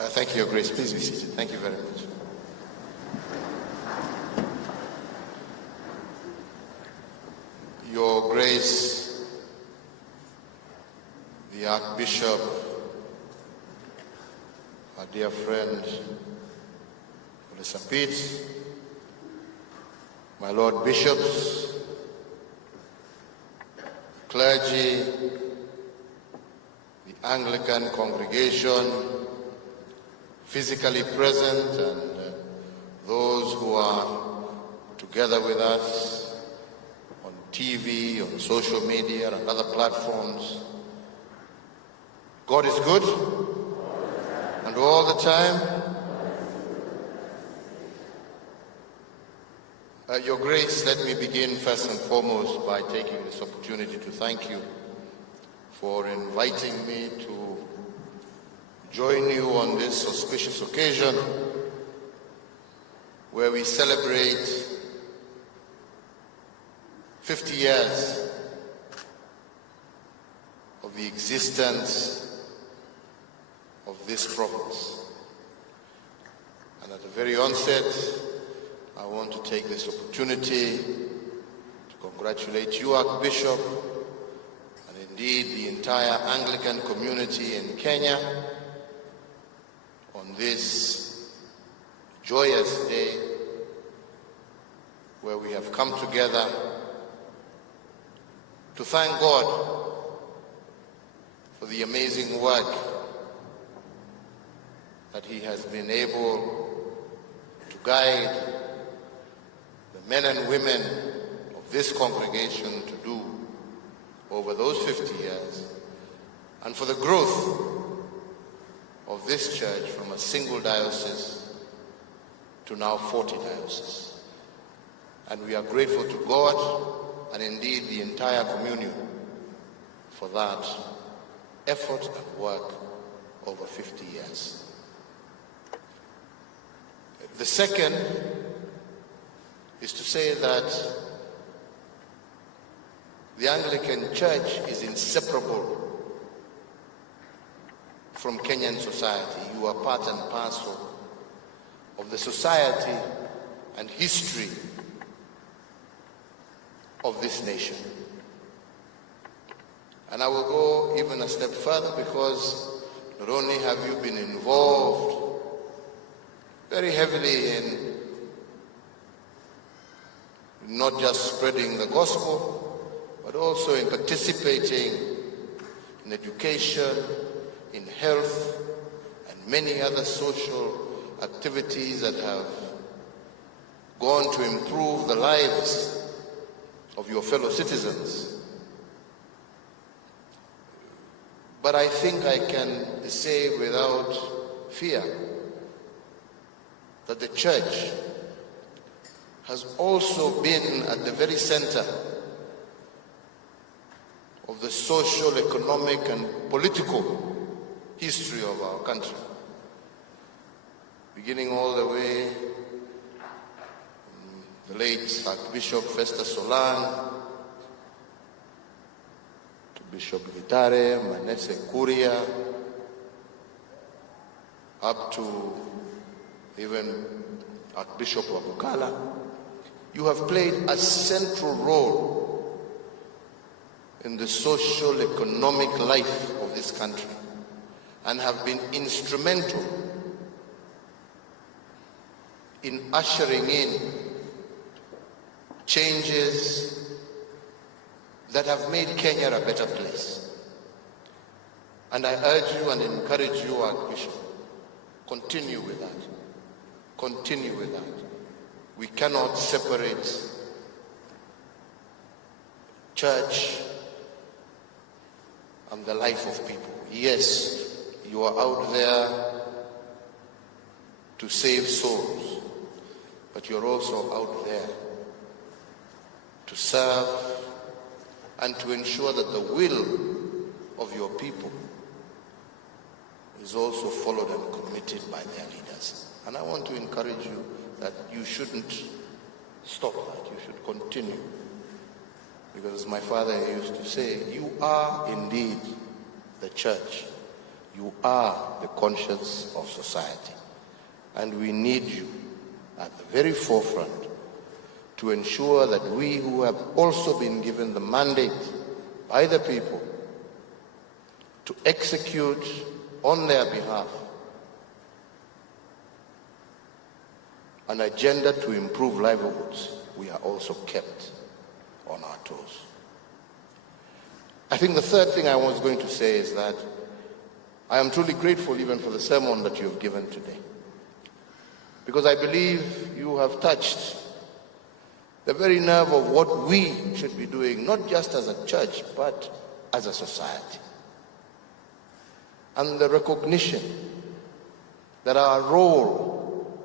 Thank you, Your Grace. Please be seated. Thank you very much. Your Grace, the Archbishop, our dear friend, St. Pete, my Lord Bishops, clergy, the Anglican congregation, physically present, and those who are together with us on TV, on social media, and other platforms. God is good, and all the time. Your Grace, let me begin first and foremost by taking this opportunity to thank you for inviting me to join you on this auspicious occasion where we celebrate 50 years of the existence of this province. And at the very onset, I want to take this opportunity to congratulate you, Archbishop, and indeed the entire Anglican community in Kenya on this joyous day where we have come together to thank God for the amazing work that He has been able to guide the men and women of this congregation to do over those 50 years, and for the growth of this church from a single diocese to now 40 dioceses. And we are grateful to God and indeed the entire communion for that effort and work over 50 years. The second is to say that the Anglican Church is inseparable from Kenyan society. You are part and parcel of the society and history of this nation. And I will go even a step further, because not only have you been involved very heavily in not just spreading the gospel, but also in participating in education, in health, and many other social activities that have gone to improve the lives of your fellow citizens. But I think I can say without fear that the Church has also been at the very center of the social, economic, and political history of our country, beginning all the way from the late Archbishop Festus Solan to Bishop Vitare, Manese Kuria, up to even Archbishop Wabukala. You have played a central role in the social, economic life of this country and have been instrumental in ushering in changes that have made Kenya a better place. And I urge you and encourage you, Archbishop, continue with that. Continue with that. We cannot separate church and the life of people. Yes, you are out there to save souls, but you're also out there to serve and to ensure that the will of your people is also followed and committed by their leaders. And I want to encourage you that you shouldn't stop that. You should continue. Because as my father used to say, you are indeed the church. You are the conscience of society, and we need you at the very forefront to ensure that we who have also been given the mandate by the people to execute on their behalf an agenda to improve livelihoods, we are also kept on our toes. I think the third thing I was going to say is that I am truly grateful even for the sermon that you have given today, because I believe you have touched the very nerve of what we should be doing, not just as a church, but as a society. And the recognition that our role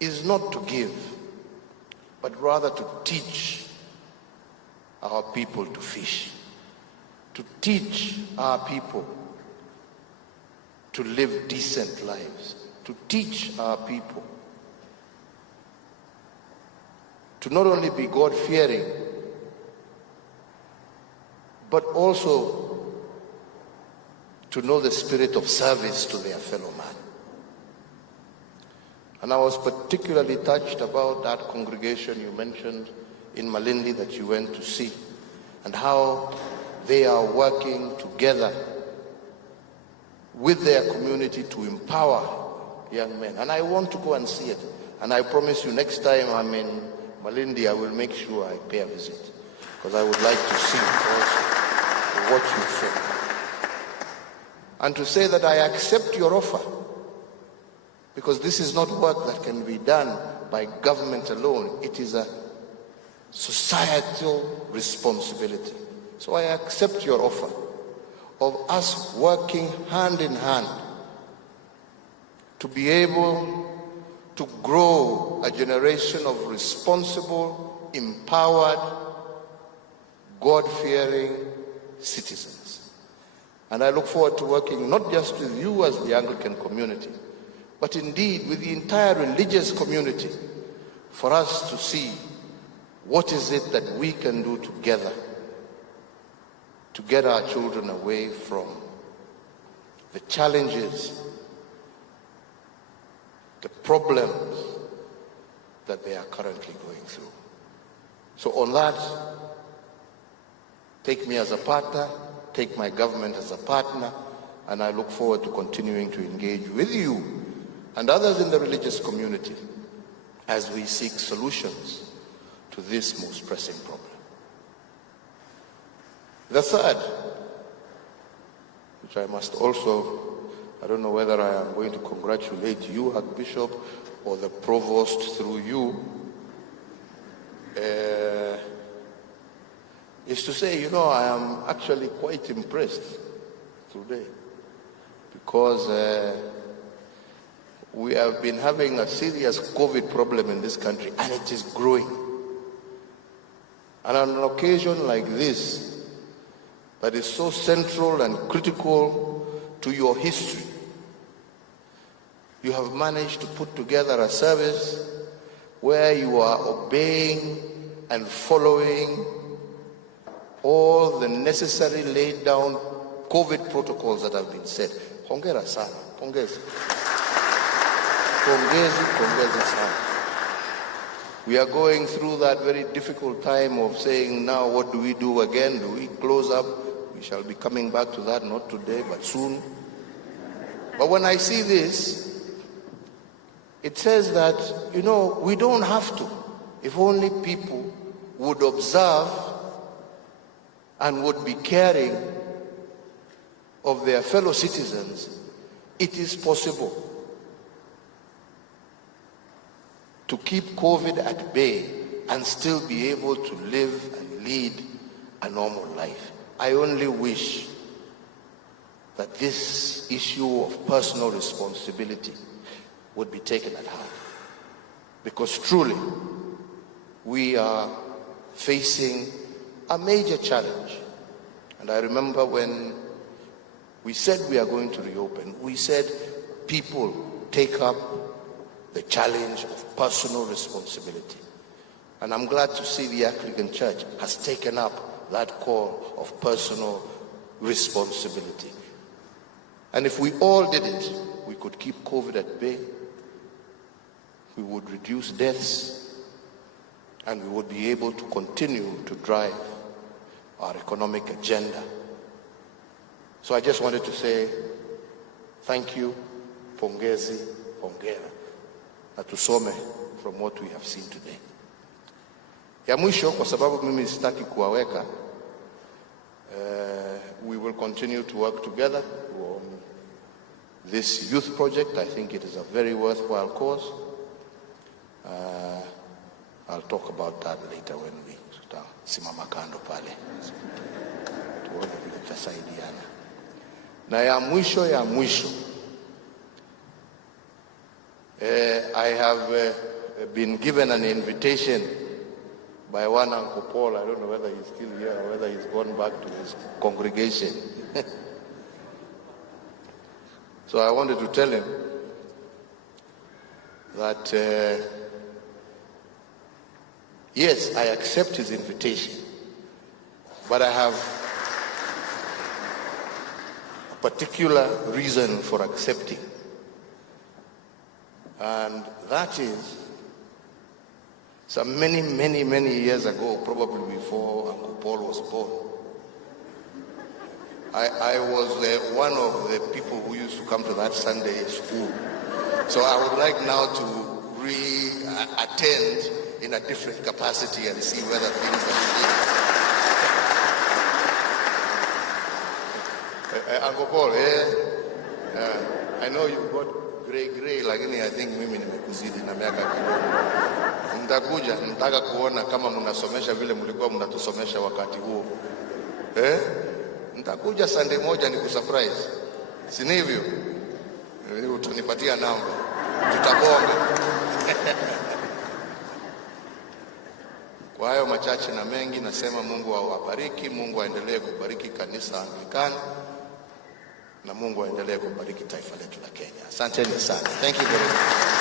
is not to give, but rather to teach our people to fish, to teach our people to live decent lives, to teach our people to not only be God-fearing, but also to know the spirit of service to their fellow man. And I was particularly touched about that congregation you mentioned in Malindi that you went to see, and how they are working together with their community to empower young men. And I want to go and see it. And I promise you, next time I'm in Malindi, I will make sure I pay a visit, because I would like to see also what you say. And to say that I accept your offer, because this is not work that can be done by government alone. It is a societal responsibility. So I accept your offer of us working hand in hand to be able to grow a generation of responsible, empowered, God-fearing citizens. And I look forward to working not just with you as the Anglican community, but indeed with the entire religious community, for us to see what is it that we can do together to get our children away from the challenges, the problems that they are currently going through. So on that, take me as a partner, take my government as a partner, and I look forward to continuing to engage with you and others in the religious community as we seek solutions to this most pressing problem. The third, which I must also, I don't know whether I am going to congratulate you, Archbishop, or the Provost through you, is to say, I am actually quite impressed today, because we have been having a serious COVID problem in this country, and it is growing. And on an occasion like this, that is so central and critical to your history, you have managed to put together a service where you are obeying and following all the necessary laid down COVID protocols that have been set. Hongera sana, pongezi. Pongezi sana. We are going through that very difficult time of saying, now what do we do again? Do we close up? We shall be coming back to that, not today, but soon. But when I see this, it says that, we don't have to. If only people would observe and would be caring of their fellow citizens, it is possible to keep COVID at bay and still be able to live and lead a normal life. I only wish that this issue of personal responsibility would be taken at heart, because truly we are facing a major challenge. And I remember when we said we are going to reopen, we said people take up the challenge of personal responsibility. And I'm glad to see the Anglican Church has taken up that call of personal responsibility. And if we all did it, we could keep COVID at bay, we would reduce deaths, and we would be able to continue to drive our economic agenda. So I just wanted to say thank you, pongezi, hongera, na tusome from what we have seen today. Ya mwisho, kwa sababu mimi sitaki kuwaweka, we will continue to work together on this youth project. I think it is a very worthwhile cause. I'll talk about that later when we simama kando pale. Tuone vile tutasaidiana. Na ya mwisho, I have been given an invitation by one Uncle Paul. I don't know whether he's still here or whether he's gone back to his congregation. So I wanted to tell him that yes, I accept his invitation, but I have a particular reason for accepting, and that is some many years ago, probably before Uncle Paul was born, I was one of the people who used to come to that Sunday school. So I would like now to attend in a different capacity and see whether things are Uncle Paul, I know you've got gray, lakini I think mimi nimekuzidi na miaka kidogo. Nitakuja, nitaka kuona kama mnasomesha vile mlikuwa mnatusomesha wakati huo. Nitakuja Sunday moja nikusurprise. Si ni hivyo? Utanipatia namba. Tutabonga. Kwa hayo machache na mengi nasema Mungu awabariki, Mungu aendelee kubariki kanisa Anglikana, na Mungu aendelee kubariki taifa letu la Kenya. Asanteni sana. Thank you very much.